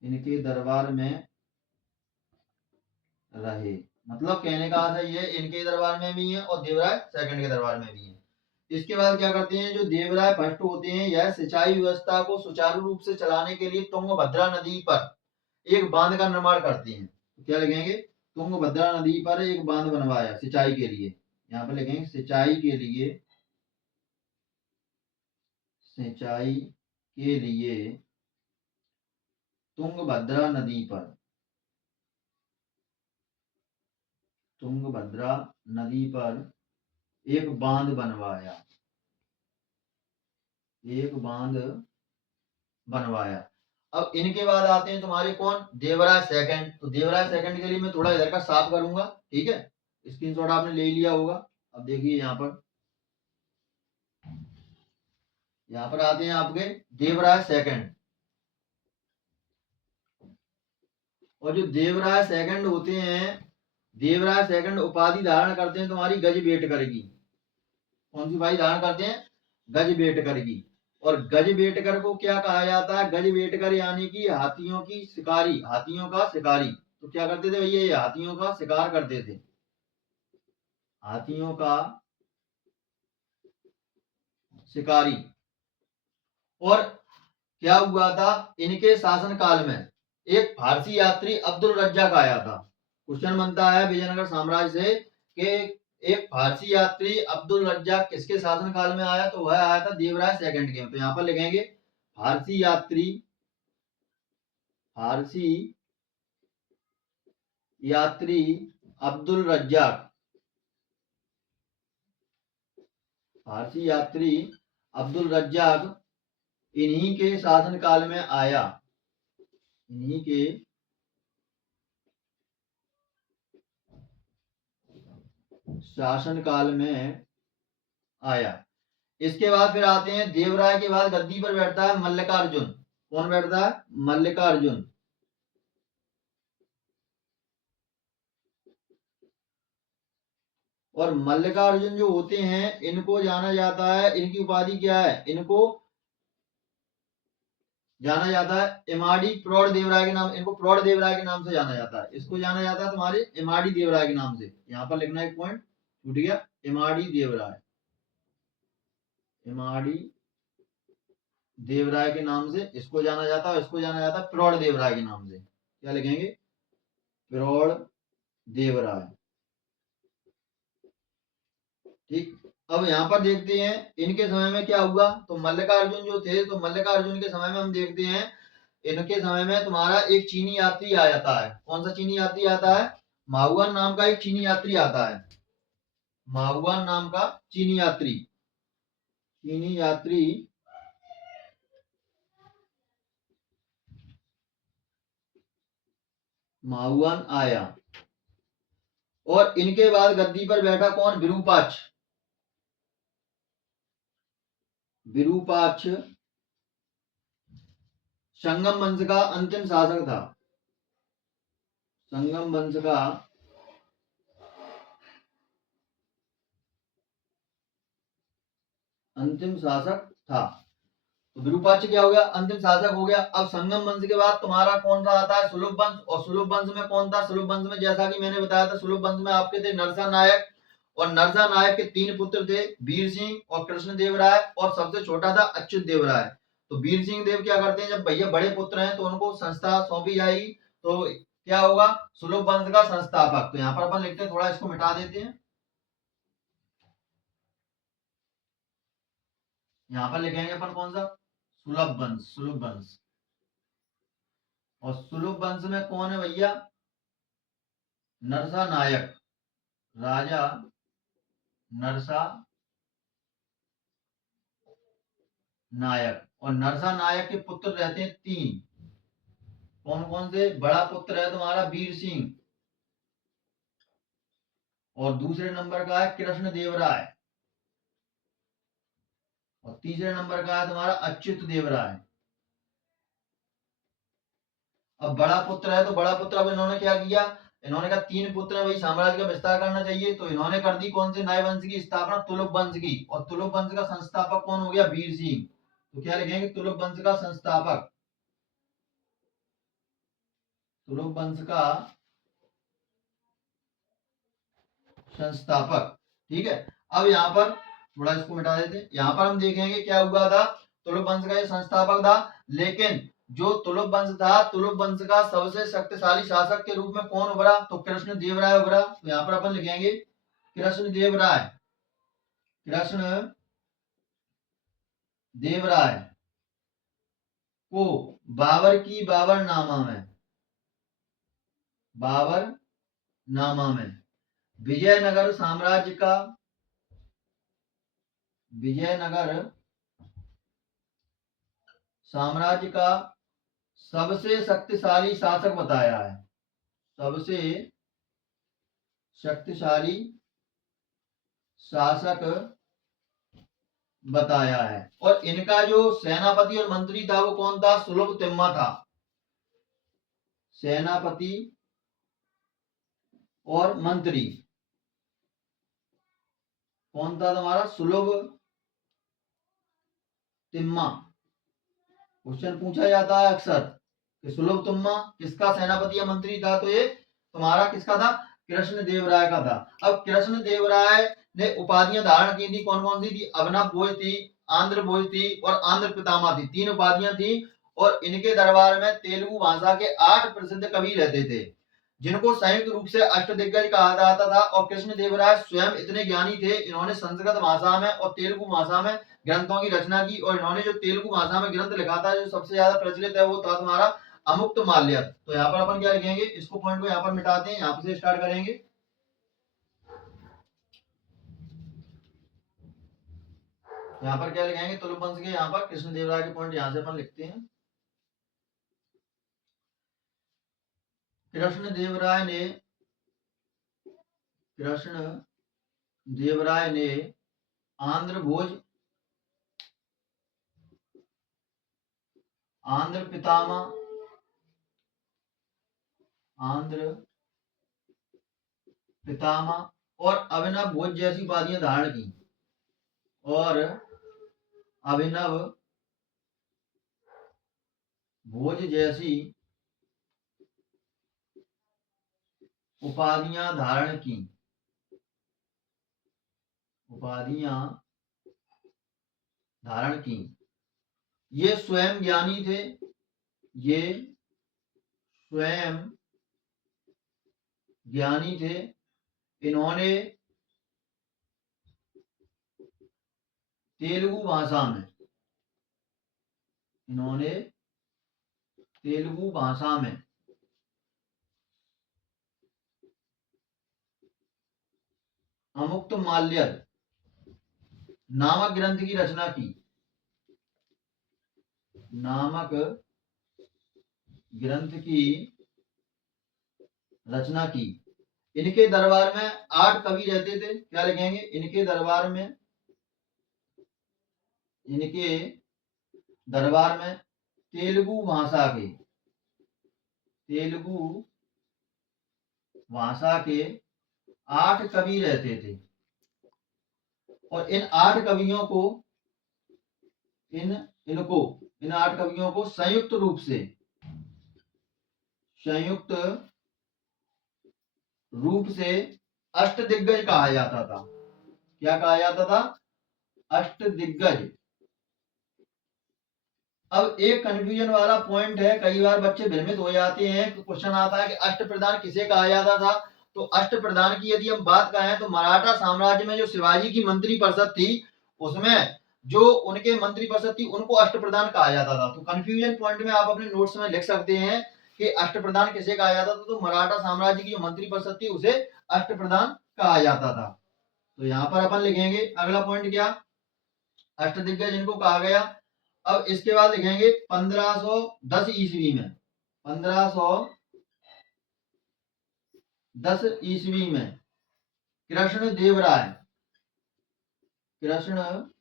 इनके दरबार में रहे। मतलब कहने का आशय ये, इनके दरबार में भी है और देवराय सेकंड के दरबार में भी है। इसके बाद क्या करते हैं? जो देवराय भट्ट होते हैं, यह सिंचाई व्यवस्था को सुचारू रूप से चलाने के लिए तुंगभद्रा नदी पर एक बांध का निर्माण करते हैं। तो क्या लिखेंगे? तुंगभद्रा नदी पर एक बांध बनवाया सिंचाई के लिए। यहाँ पर लिखेंगे सिंचाई के लिए, सिंचाई के लिए तुंगभद्रा नदी पर, तुंगभद्रा नदी पर एक बांध बनवाया, एक बांध बनवाया। अब इनके बाद आते हैं तुम्हारे कौन? देवराय सेकंड। तो देवराय सेकंड के लिए मैं थोड़ा इधर का साफ करूंगा। ठीक है। स्क्रीनशॉट आपने ले लिया होगा। अब देखिए यहाँ पर आते हैं आपके देवराय सेकंड। और जो देवराय सेकंड होते हैं, देवराय सेकंड उपाधि धारण करते हैं तुम्हारी गजबेटकर की। कौन सी उपाधि धारण करते हैं? गजबेटकर की। और गजबेटकर को क्या कहा जाता है? गजबेटकर यानी कि हाथियों की शिकारी, हाथियों का शिकारी। तो क्या करते थे भैया? ये हाथियों का शिकार करते थे, हाथियों का शिकारी। और क्या हुआ था, इनके शासनकाल में एक फारसी यात्री अब्दुल रज्जाक आया था। क्वेश्चन बनता है विजयनगर साम्राज्य से कि एक फारसी यात्री अब्दुल रज्जाक किसके शासनकाल में आया, तो वह आया था देवराय सेकंड के। तो यहाँ पर लिखेंगे फारसी यात्री अब्दुल रज्जाक, फारसी यात्री अब्दुल रज्जाक इन्हीं के शासनकाल में आया, इन्हीं के शासनकाल में आया। इसके बाद फिर आते हैं देवराय के बाद गद्दी पर बैठता है मल्लिकार्जुन। कौन बैठता है, मल्लिकार्जुन। और मल्लिकार्जुन जो होते हैं इनको जाना जाता है, इनकी उपाधि क्या है, इनको जाना जाता है इमाड़ी प्रौढ़ देवराय के नाम, इनको प्रौढ़ देवराय के नाम से जाना जाता है। इसको जाना जाता है तुम्हारे इमाड़ी देवराय के नाम से। यहाँ पर लिखना एक पॉइंट छूट गया, इमाड़ी देवराय, इमाड़ी देवराय के नाम से इसको जाना जाता है। इसको जाना जाता है प्रौढ़ देवराय के नाम से। क्या लिखेंगे, प्रौढ़ देवराय। ठीक, अब यहाँ पर देखते हैं इनके समय में क्या हुआ। तो मल्लिकार्जुन जो थे, तो मल्लिकार्जुन के समय में हम देखते हैं इनके समय में तुम्हारा एक चीनी यात्री आ जाता है। कौन सा चीनी यात्री आता है, माहुआन नाम का एक चीनी यात्री आता है, माहुआन नाम का चीनी यात्री, चीनी यात्री माहुआन आया। और इनके बाद गद्दी पर बैठा कौन, विरूपाक्ष। विरूपाक्ष संगम वंश का अंतिम शासक था, संगम वंश का अंतिम शासक था। तो विरूपाक्ष क्या हो गया, अंतिम शासक हो गया। अब संगम वंश के बाद तुम्हारा कौन सा आता है, सुलभ वंश। और सुलभ वंश में कौन था, सुलभ वंश में जैसा कि मैंने बताया था, सुलभ वंश में आपके थे नरसा नायक। और नरसा नायक के 3 पुत्र थे, वीर सिंह और कृष्ण देव राय, और सबसे छोटा था अच्युत देव राय। तो वीर सिंह देव क्या करते हैं, जब भैया बड़े पुत्र हैं तो उनको संस्था सौंपी जाएगी, तो क्या होगा, सुलभ वंश का संस्थापक। तो यहाँ पर अपन लिखते हैं, थोड़ा इसको मिटा देते हैं, यहाँ पर लिखेंगे अपन कौन सा, सुलभ वंश, सुलभ वंश। और सुलभ वंश में कौन है भैया, नरसा नायक, राजा नरसा नायक। और नरसा नायक के पुत्र रहते हैं 3। कौन कौन से, बड़ा पुत्र है तुम्हारा वीर सिंह, और दूसरे नंबर का है कृष्ण देव राय, और तीसरे नंबर का है तुम्हारा अच्युत देव राय। अब बड़ा पुत्र है तो बड़ा पुत्र, अब इन्होंने क्या किया, इन्होंने कहा 3 पुत्र है भाई, साम्राज्य का विस्तार करना चाहिए, तो इन्होंने कर दी कौन से, नए वंश की स्थापना, तुलुप वंश की। और तुलुप वंश का संस्थापक कौन हो गया, वीर सिंह। तो क्या लिखेंगे, तुलुप वंश का संस्थापक, तुलुप वंश का संस्थापक। ठीक है, अब यहाँ पर थोड़ा इसको मिटा देते हैं। यहाँ पर हम देखेंगे क्या हुआ था, तुलुप वंश का ये संस्थापक था। लेकिन जो तुलुप वंश था, तुलुप वंश का सबसे शक्तिशाली शासक के रूप में कौन उभरा, तो कृष्ण देव राय उभरा। तो यहाँ पर अपन लिखेंगे कृष्ण देव राय, कृष्ण देव राय को बाबर की बाबर नामा में, बाबर नामा में विजयनगर साम्राज्य का, विजयनगर साम्राज्य का सबसे शक्तिशाली शासक बताया है, सबसे शक्तिशाली शासक बताया है। और इनका जो सेनापति और मंत्री था वो कौन था, सुलभ तिम्मा था, सेनापति और मंत्री कौन था तुम्हारा, सुलभ तिम्मा। क्वेश्चन पूछा जाता है अक्सर कि सुलभ तिम्मा किसका सेनापति या मंत्री था, तो ये तुम्हारा किसका था, कृष्ण देव राय का था। अब कृष्ण देव राय ने उपाधियां धारण की थी, कौन कौन सी थी, अवना भोज थी, आंध्र भोज थी और आंध्र पितामह थी, 3 उपाधियां थी। और इनके दरबार में तेलुगु भाषा के 8 प्रसिद्ध कवि रहते थे, जिनको संयुक्त रूप से अष्टदिग्गज कहा जाता था। और कृष्णदेवराय स्वयं इतने ज्ञानी थे, इन्होंने संस्कृत भाषा में और तेलुगु भाषा में ग्रंथों की रचना की। और इन्होंने जो तेलुगु भाषा में ग्रंथ लिखा था, जो सबसे ज्यादा प्रचलित है, वो था तुम्हारा अमुक्तमाल्यद। तो यहाँ पर अपन क्या लिखेंगे, इसको पॉइंट को यहाँ पर मिटाते हैं, यहाँ से स्टार्ट करेंगे। यहाँ पर क्या लिखेंगे, तुलुप वंश के यहाँ पर कृष्णदेवराय के पॉइंट यहाँ से अपन लिखते हैं। कृष्णदेवराय ने आंध्र भोज, आंध्र पितामह, आंध्र पितामह और अभिनव भोज जैसी उपाधियां धारण की। और अभिनव भोज जैसी उपाधियां धारण की, उपाधियां धारण की। ये स्वयं ज्ञानी थे, ये स्वयं ज्ञानी थे। इन्होंने तेलुगु भाषा में, इन्होंने तेलुगु भाषा में अमुक्तमाल्यद नामक ग्रंथ की रचना की, नामक ग्रंथ की रचना की। इनके दरबार में 8 कवि रहते थे। क्या लिखेंगे, इनके दरबार में, इनके दरबार में तेलुगु भाषा के, तेलुगु भाषा के 8 कवि रहते थे। और इन 8 कवियों को, इन 8 कवियों को संयुक्त रूप से, संयुक्त रूप से अष्टदिग्गज कहा जाता था। क्या कहा जाता था, अष्टदिग्गज। अब एक कंफ्यूजन वाला पॉइंट है, कई बार बच्चे भ्रमित हो जाते हैं। क्वेश्चन आता है कि अष्टप्रधान किसे कहा जाता था। तो अष्टप्रधान की यदि हम बात करें तो मराठा साम्राज्य में जो शिवाजी की मंत्री परिषद थी, उसमें जो उनके मंत्री परिषद थी, उनको अष्टप्रधान कहा जाता था। तो कंफ्यूजन पॉइंट में आप अपने नोट्स में लिख सकते हैं कि अष्टप्रधान किसे कहा जाता था। तो मराठा साम्राज्य की जो मंत्री परिषद थी, उसे अष्टप्रधान कहा जाता था। तो यहाँ पर अपन लिखेंगे अगला पॉइंट क्या, अष्टदिग्गज इनको कहा गया। अब इसके बाद लिखेंगे 1510 ईस्वी में, 1510 ईस्वी में कृष्णदेवराय, कृष्णदेवराय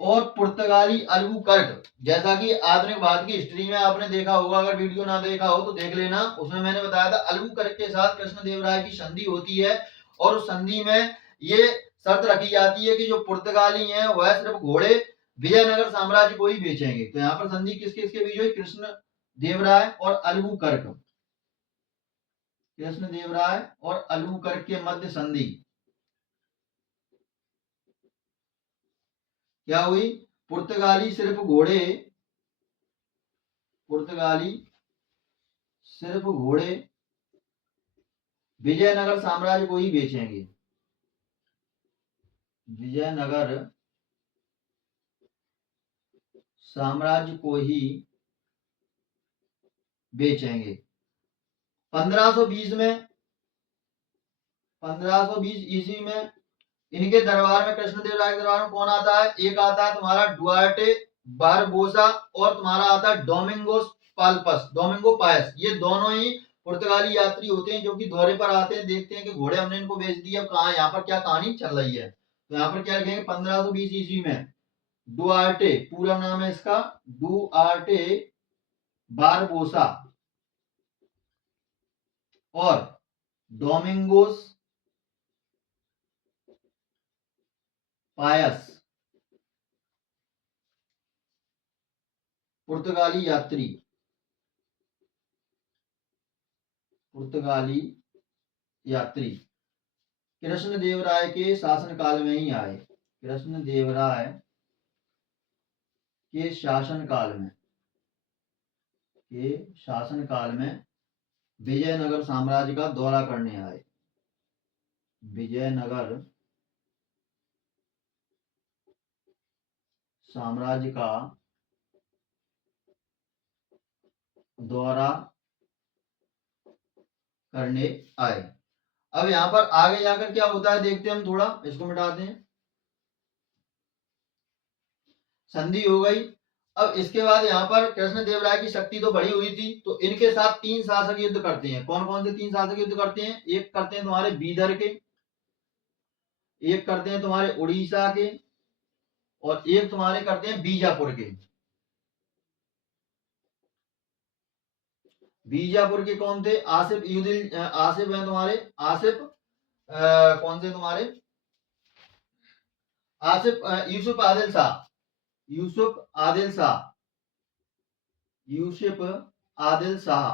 और पुर्तगाली अल्बुकर्क, जैसा कि आधुनिक भारत की हिस्ट्री में आपने देखा होगा, अगर वीडियो ना देखा हो तो देख लेना, उसमें मैंने बताया था अल्बुकर्क के साथ कृष्णदेवराय की संधि होती है। और उस संधि में ये शर्त रखी जाती है कि जो पुर्तगाली हैं वह सिर्फ घोड़े विजयनगर साम्राज्य को ही बेचेंगे। तो यहाँ पर संधि किसके किसके बीच हुई, कृष्णदेवराय और अल्बुकर्क, कृष्णदेवराय और अल्बुकर्क के मध्य संधि क्या हुई, पुर्तगाली सिर्फ घोड़े, पुर्तगाली सिर्फ घोड़े विजयनगर साम्राज्य को ही बेचेंगे, विजयनगर साम्राज्य को ही बेचेंगे। 1520 में, 1520 ईस्वी में इनके दरबार में, कृष्णदेवराय के दरबार में कौन आता है, एक आता है तुम्हारा डुआर्टे बारबोसा और तुम्हारा आता है डोमिंगोस पाल्पस, डोमिंगो पायस। ये दोनों ही पुर्तगाली यात्री होते हैं जो कि दौरे पर आते हैं, देखते हैं कि घोड़े हमने इनको बेच दिए, अब कहाँ यहाँ पर क्या कहानी चल रही है। तो यहाँ पर क्या लिखेंगे, 1520 ईस्वी में डुआर्टे, पूरा नाम है इसका डुआर्टे बारबोसा और डोमिंगोस पायस, पुर्तगाली यात्री, पुर्तगाली यात्री कृष्णदेवराय के शासनकाल में ही आए, कृष्णदेवराय के शासनकाल में विजयनगर साम्राज्य का दौरा करने आए। विजयनगर साम्राज्य का दौरा करने आए। अब यहां पर आगे जाकर क्या होता है देखते हैं हम, थोड़ा इसको मिटाते हैं। संधि हो गई। अब इसके बाद यहाँ पर कृष्णदेवराय की शक्ति तो बढ़ी हुई थी, तो इनके साथ 3 शासक युद्ध करते हैं। कौन कौन से 3 शासक युद्ध करते हैं? एक करते हैं तुम्हारे बीदर के, एक करते हैं तुम्हारे उड़ीसा के, और एक तुम्हारे करते हैं बीजापुर के। बीजापुर के कौन थे? आसिफ आसिफ है तुम्हारे, आसिफ कौन से तुम्हारे? आसिफ यूसुफ आदिल शाह, यूसुफ आदिल शाह, यूसुफ आदिल शाह।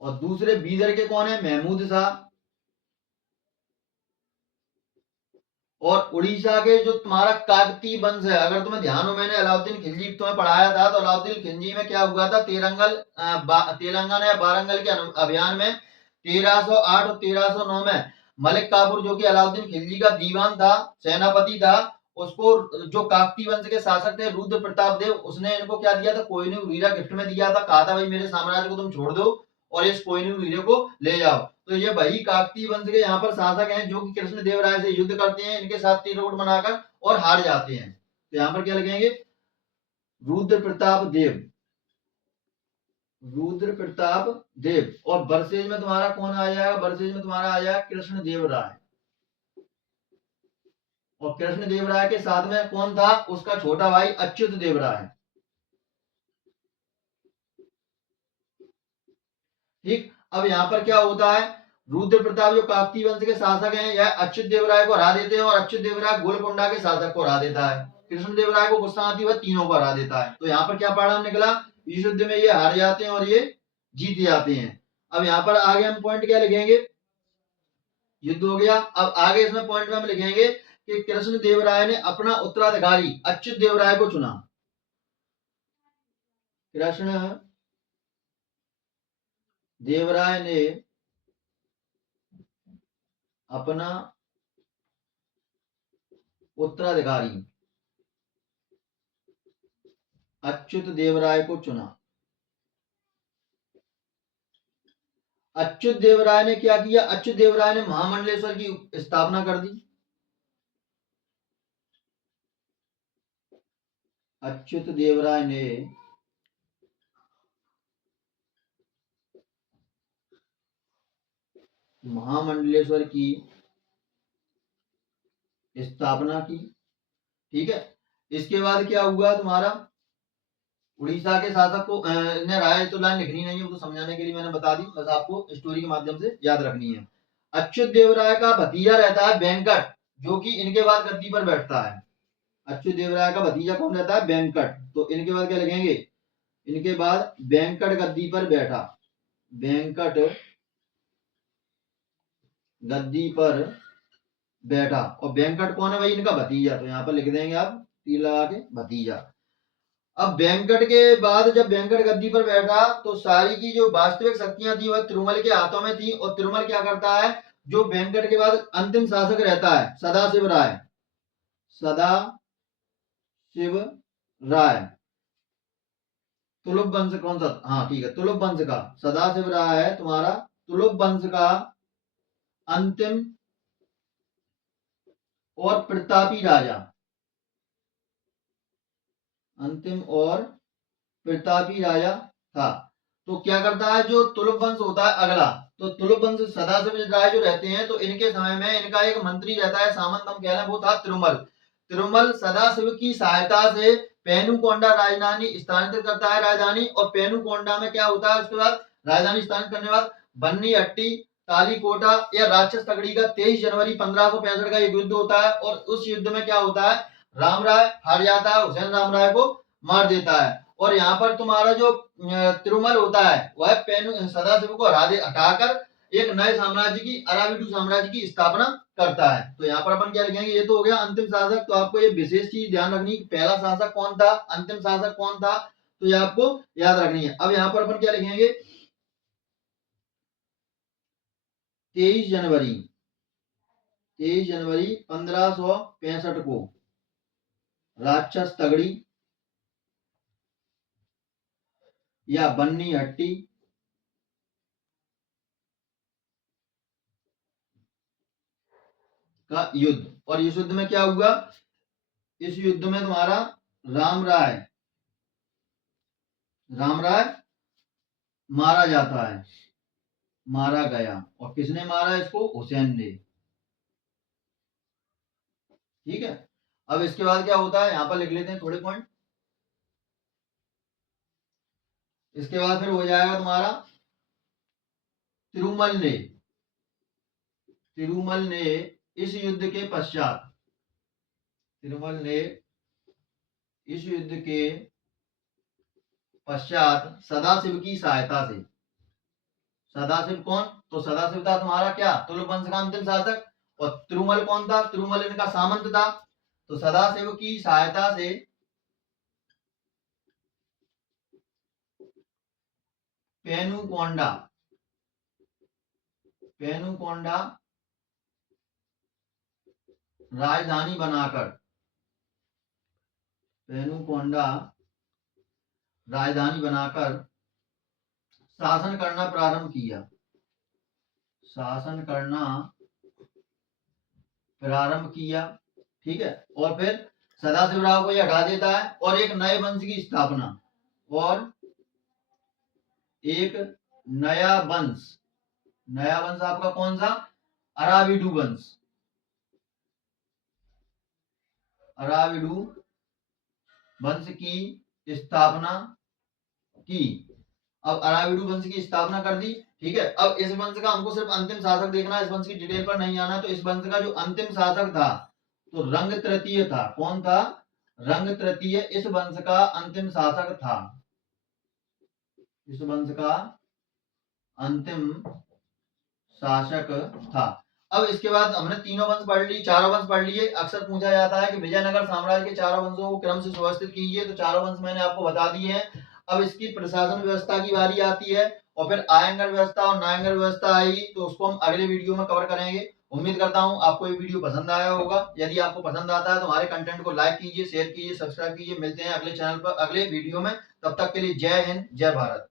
और दूसरे बीदर के कौन है? महमूद शाह। और उड़ीसा के जो तुम्हारा काकतीय वंश है, अगर तुम्हें ध्यान हो, मैंने अलाउद्दीन खिलजी तुम्हें पढ़ाया था, तो अलाउद्दीन खिलजी में क्या हुआ था? तेलंगाना या वारंगल के अभियान में 1308 और 1309 में मलिक काफूर, जो कि अलाउद्दीन खिलजी का दीवान था, सेनापति था, उसको जो काकतीय वंश के शासक थे रुद्र प्रताप देव, उसने इनको क्या दिया था? कोहिनूर हीरा गिफ्ट में दिया था। कहा था भाई मेरे साम्राज्य को तुम छोड़ दो और इस कोहिनूर हीरे को ले जाओ। तो ये वही काकतीय वंश के यहाँ पर शासक हैं, जो कि कृष्णदेवराय से युद्ध करते हैं, इनके साथ त्रिकूट बनाकर और हार जाते हैं। तो यहाँ पर क्या लिखेंगे? रुद्र प्रताप देव, रुद्र प्रताप देव। और वर्सेज में तुम्हारा कौन आ जाएगा? वर्सेज में तुम्हारा आ जाएगा कृष्णदेवराय। और कृष्णदेवराय के साथ में कौन था? उसका छोटा भाई अच्युत देवराय। ठीक। अब यहाँ पर क्या होता है? रुद्र प्रताप जो काकतीय वंश के शासक हैं, यह अच्युत देवराय को हरा देते हैं, और अच्युत देवराय गोलकोंडा के शासक को हरा देता है। कृष्णदेवराय को गुस्सा आती है, तीनों को हरा देता है। तो यहाँ पर क्या परिणाम निकला? इस युद्ध में ये हार जाते हैं और ये जीत जाते हैं। अब यहाँ पर आगे हम पॉइंट क्या लिखेंगे? युद्ध हो गया। अब आगे इसमें पॉइंट में हम लिखेंगे कि कृष्णदेवराय ने अपना उत्तराधिकारी अच्युत देवराय को चुना। कृष्ण देवराय ने अपना उत्तराधिकारी अच्युत देवराय को चुना। अच्युत देवराय ने क्या किया? अच्युत देवराय ने महामंडलेश्वर की स्थापना कर दी। अच्युत देवराय ने महामंडलेश्वर की स्थापना की। ठीक है। इसके बाद क्या हुआ तुम्हारा? उड़ीसा के शासक को ने राय तो लाइन लिखनी नहीं है, वो तो समझाने के लिए मैंने बता दी, बस आपको स्टोरी के माध्यम से याद रखनी है। अच्युत देवराय का भतीजा रहता है वेंकट, जो कि इनके बाद गद्दी पर बैठता है। अच्युत देवराय का भतीजा कौन रहता है? वेंकट। तो इनके बाद क्या लिखेंगे? इनके बाद वेंकट गद्दी पर बैठा, वेंकट गद्दी पर बैठा। और वेंकट कौन है भाई? इनका भतीजा। तो यहाँ पर लिख देंगे आप तीर लगा के, भतीजा। अब वेंकट के बाद जब वेंकट गद्दी पर बैठा, तो सारी की जो वास्तविक शक्तियां थी वह तिरुमल के हाथों में थी। और तिरुमल क्या करता है? जो वेंकट के बाद अंतिम शासक रहता है सदाशिव राय, सदाशिव राय, तुलुप वंश कौन सा? हाँ ठीक है, तुलुप वंश का सदाशिव राय है तुम्हारा, तुलुप वंश का अंतिम और प्रतापी राजा, अंतिम और प्रतापी राजा था। तो क्या करता है? जो तुलुप वंश होता है अगला, तो तुलुप वंश सदाशिव राय जो रहते हैं, तो इनके समय में इनका एक मंत्री रहता है, सामंत हम कह रहे हैं, वो था तिरुमल। तिरुमल सदाशिव की सहायता से पेनुकोंडा राजधानी स्थानांतरित करता है, राजधानी। और पेनुकोंडा में क्या होता है? उसके बाद राजधानी स्थानांतरित करने के बाद बन्नीहट्टी, तालीकोटा या राक्षस तगड़ी का 23 जनवरी 1565 का एक युद्ध होता है। और उस युद्ध में क्या होता है? राम राय हार जाता है, हुसैन राम राय को मार देता है। और यहाँ पर तुम्हारा जो तिरुमल होता है, वह पेनु सदाशिव को हटाकर एक नए साम्राज्य की, अराविडु साम्राज्य की स्थापना करता है। तो यहाँ पर अपन क्या लिखेंगे, ये तो हो गया अंतिम शासक। तो आपको ये विशेष चीज ध्यान रखनी, पहला शासक कौन था, अंतिम शासक कौन था, तो ये आपको याद रखनी है। अब यहाँ पर अपन क्या लिखेंगे, 23 जनवरी 1565 को राक्षस तगड़ी या बन्नी हट्टी का युद्ध। और इस युद्ध में क्या हुआ, इस युद्ध में तुम्हारा राम राय मारा जाता है, मारा गया। और किसने मारा इसको, हुसैन ने। ठीक है। अब इसके बाद क्या होता है, यहां पर लिख लेते हैं थोड़े पॉइंट। इसके बाद फिर हो जाएगा तुम्हारा तिरुमल ने इस युद्ध के पश्चात, तिरुमल ने इस युद्ध के पश्चात सदाशिव की सहायता से, सदाशिव कौन, तो सदाशिव था तुम्हारा क्या, तुलुक वंश का अंतिम शासक। और तिरुमल कौन था, तिरुमल इनका सामंत था। तो सदाशिव की सहायता से पेनुकोंडा राजधानी बनाकर, पेनुकोंडा राजधानी बनाकर शासन करना प्रारंभ किया, ठीक है। और फिर सदाशिव राव को ये हटा देता है और एक नए वंश की स्थापना, और एक नया वंश आपका कौन सा, अराविडू वंश की स्थापना की। अब अराविडू वंश की स्थापना कर दी, ठीक है। अब इस वंश का हमको सिर्फ अंतिम शासक देखना है, इस वंश की डिटेल पर नहीं आना। तो इस वंश का जो अंतिम शासक था तो रंग तृतीय था। कौन था, रंग तृतीय इस वंश का अंतिम शासक था, इस वंश का अंतिम शासक था। अब इसके बाद हमने तीनों वंश पढ़ ली, चारों वंश पढ़ लिए। अक्सर पूछा जाता है कि विजयनगर साम्राज्य के चारों वंशों को क्रम से सुव्यवस्थित कीजिए। तो चारों वंश मैंने आपको बता दिए हैं। अब इसकी प्रशासन व्यवस्था की बारी आती है, और फिर आयंगर व्यवस्था और नायंगर व्यवस्था आएगी, तो उसको हम अगले वीडियो में कवर करेंगे। उम्मीद करता हूं आपको ये वीडियो पसंद आया होगा। यदि आपको पसंद आता है तो हमारे कंटेंट को लाइक कीजिए, शेयर कीजिए, सब्सक्राइब कीजिए। मिलते हैं अगले चैनल पर, अगले वीडियो में। तब तक के लिए जय हिंद, जय भारत।